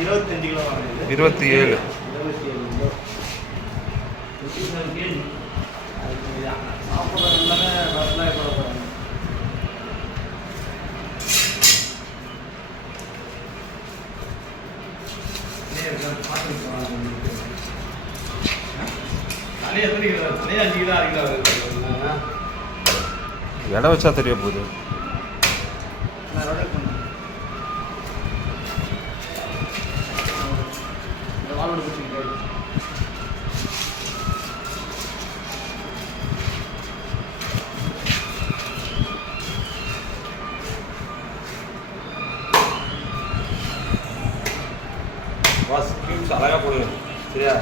25 kilo வாங்குது. 27. 27 KG. சாப்பிட்றது எல்லாமே பஸ்ஸில் கூட போகிறாங்க. தலையை எத்தனை கிலோ? தலையை 5 கிலோ 6 கிலோ வருது. எடை வச்சா தெரிய போகுது. நான் ரொட்டேட் பண்ணேன். இந்த வாலோட பிடிச்சிக்கிட்டு பாஸ் கியூப்ஸ் அழகாக போடுங்க சரியா?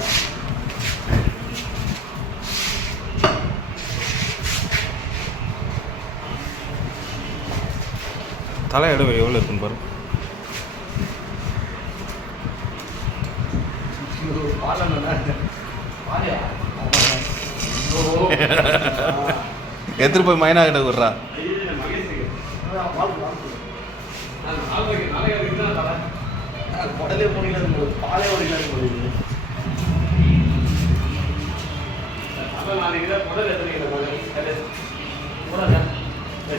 தலை எடை எவ்வளோ இருக்குன்னு பாரு. எடுத்துட்டு போய் மைனா கிட்ட விடுறா. உடலே போனீங்களா பாலே ஒரு கிலோ போடுது. உடல் எத்தனை கிலோ போடுங்க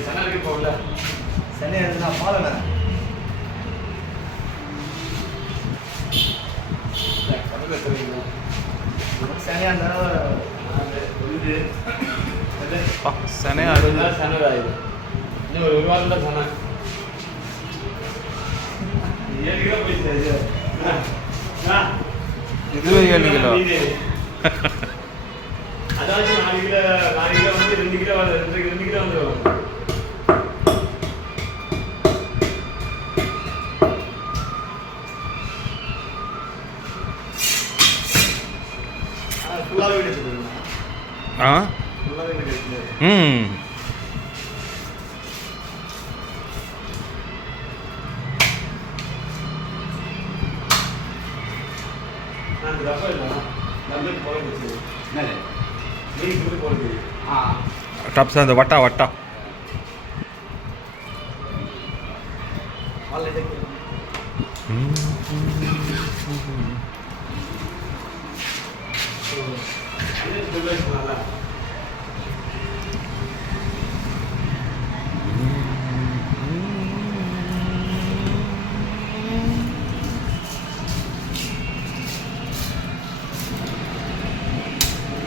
சென்னைக்கு போகல. சென்னை எடுத்துனா பாலண்ணா சென்னையா இருந்தாலும் சென்னையா சென்னை இன்னும் ஒரு வாரம் தான் சொன்னேன். 7 கிலோ போயிடுச்சு. இதுவே 7 கிலோ. அதாவது 4 கிலோ வந்து 2 கிலோ 2 கிலோ வந்துடும். ஃபுல்லாகவே கிடைச்சது. ஆ ஃபுல்லாகவே கிடைச்சது. ம் நான் ரஃபா இல்லை நல்லது போல போச்சு. என்னது நீ கூட போடுது. டாப்ஸ் அந்த வட்டா வட்டா ஆல்ரெடி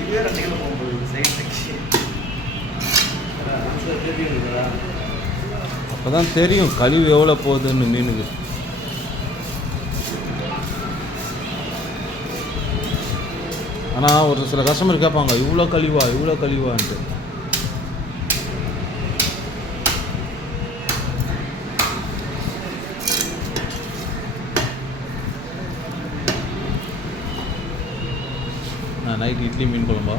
இதுவே 2 கிலோ போகும்போது சைட் செக்ஷன் அப்போ தான் தெரியும் கழிவு எவ்வளோ போகுதுன்னு மீனுக்கு. ஆனால் ஒரு சில கஸ்டமர் கேட்பாங்க இவ்வளோ கழிவான்ட்டு. நான் நைட் இட்லி மீன் குழம்பா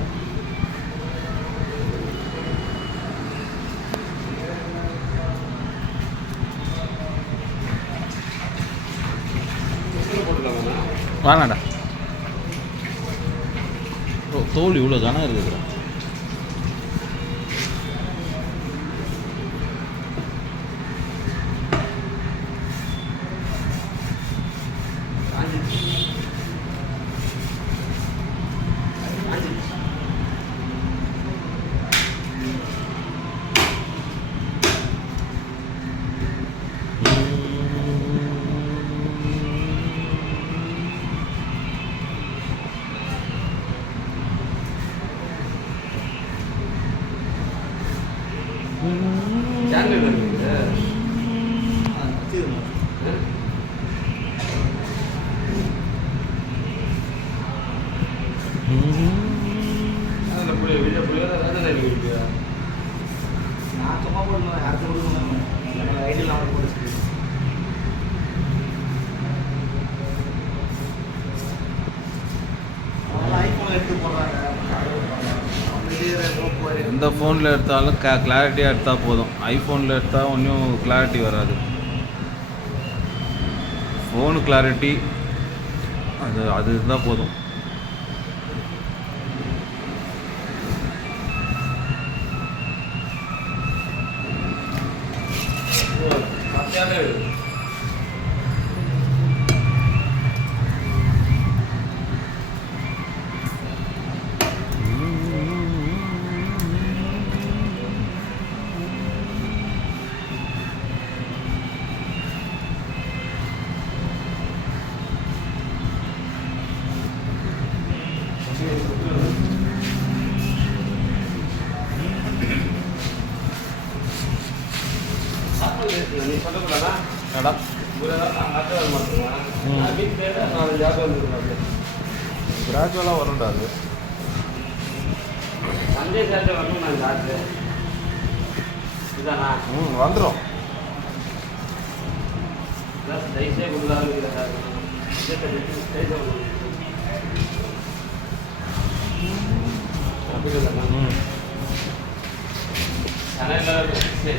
வேணாண்டா. தோல் இவ்வளோ கனம் இருக்குதுடா. எந்த ஃபோனில் எடுத்தாலும் கிளாரிட்டியாக எடுத்தால் போதும். ஐஃபோனில் எடுத்தால் ஒன்றும் கிளாரிட்டி வராது. ஃபோனு கிளாரிட்டி அது இருந்தால் போதும். சொல்லக்கூடாதா என்னடா ஒரு அடுத்த வர மாட்டோமா நான் வீட்டில் 4 ஆட்டோ வந்துருக்கேன் கிராஜுவலாக வரும்டா அது சண்டே சாட்டர்டே வரணும் நான் சாப்பிட்டு இதுதானா வந்துடும் ரைஸே கொடுத்தாலும் அப்படி இல்லை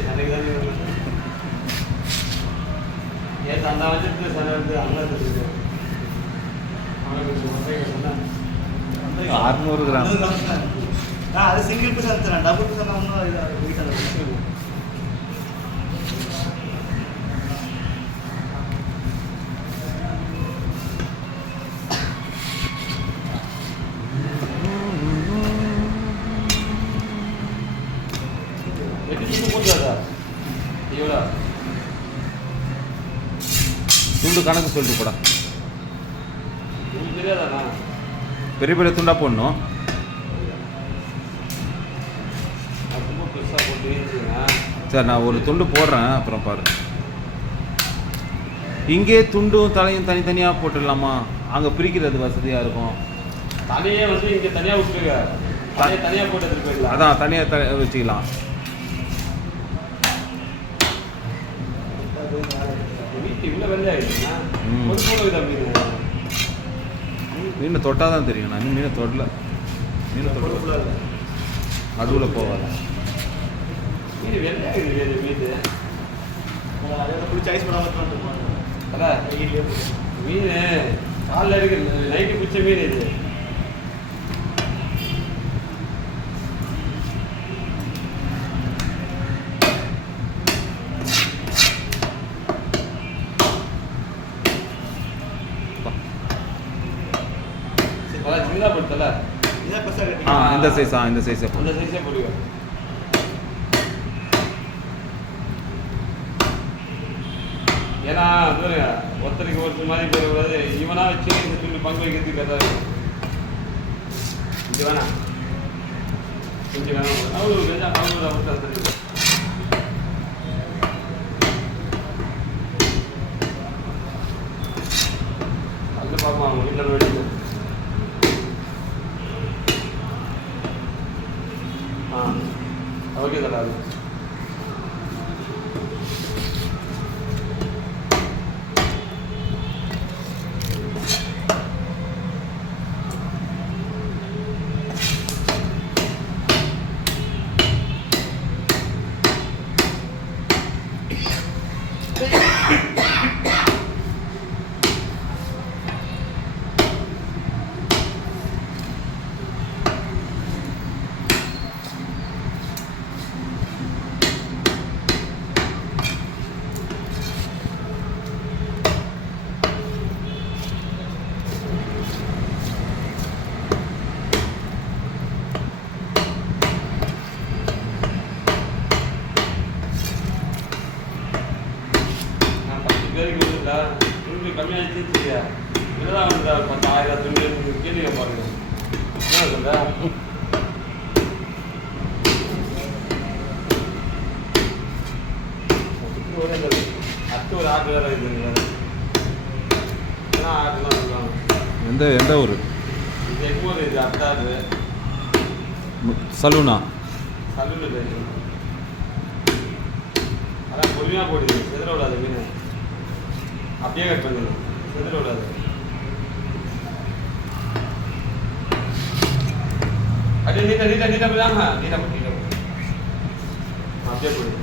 சனைக்கு தான் ஏற்ற அந்த வச்சுட்டு சனை வந்து அங்கே இருக்குது 600 கிராம் அது சிங்கிள் பீஸ் எடுத்துறேன் டபுள் பீஸ் ஒன்றும் இதாக வீட்டில் துண்டு கணக்கு சொல்லிட்டு போடா தெரியாதாண்ணா பெரிய பெரிய துண்டா போடணும் ரொம்ப பெருசாக போட்டு இருந்துச்சுங்க சரி நான் ஒரு துண்டு போடுறேன் அப்புறம் பாரு இங்கே துண்டும் தலையும் தனித்தனியாக போட்டுடலாமா அங்கே பிரிக்கிறது வசதியாக இருக்கும் தலையே வந்து இங்கே தனியாக விட்டுருங்க தலையை தனியாக போட்டு எடுத்துட்டு போயிடலாம் அதான் தனியாக வச்சுக்கலாம் வீட்டு இவ்வளோ வெள்ளை ஆகிடுச்சுண்ணா ஒரு போடுது அப்படின்னு மீனை தொட்டால் தான் தெரியும் நான் இன்னும் மீனை தொடல மீனை தொட அதுவில் போவாது மீன் வெள்ளை ஆகிடுது மீன் அதை பிடிச்சி ஐஸ் போடாமல் அதான் மீன் காலைல இருக்கு நைட்டு பிடிச்ச மீன் இது சின்னதாக போடுத்தல இதான் பெருசாக கட்டி இந்த சைஸா இந்த சைஸை அந்த சைஸே போடுங்க ஏன்னா ஒருத்தருக்கு ஒருத்தர் மாதிரி போயிடக்கூடாது இவனா வச்சு இந்த துண்டு பங்கு வைக்கிறதுக்கு கரெக்டாக இருக்கும் இது வேணாம் கொஞ்சம் வேணாம் அவ்வளோ கொஞ்சம் அவ்வளோ மட்டும் தெரியுது அது பார்க்கலாம் அவங்க வீட்டில் போயிட்டு ஓகே தடா அது பேருக்கு வந்துடா துணி கம்மியாகிடுச்சு சரியா இதெல்லாம் வந்துடா 10,000 துணி கேள்வி பாருங்க என்ன சொல்ற அடுத்து ஒரு ஆட்டு வேற இருக்குங்களா ஆட்டுலாம் இருக்காங்க எந்த ஊர் இது எங்கூர் இது அத்தாது சலூனா கல்லூரில் இருக்கு அதான் பொறுமையாக போடுது செதிர விடாது மீன் அப்படியே கட் பண்ணிடணும் செதிர விடாது அப்படியே நீட்டாக போயிடாங்க நீட்டாக அப்படியே போயிடும்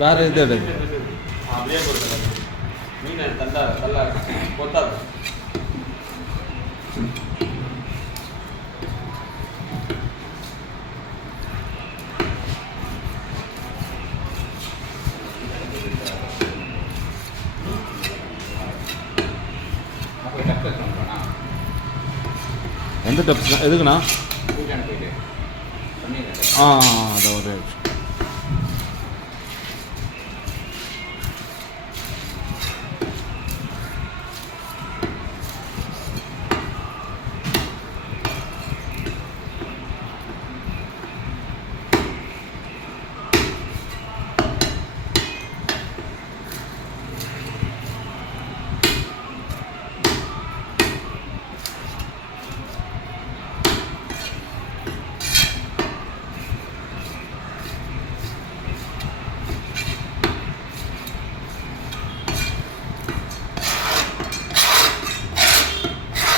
வேறு இது எடு. அப்படியே போட்டு மீனை தண்டா தள்ளா கொத்தாது. எந்த டப்ஸ் எதுக்குண்ணா? அதை ஒரு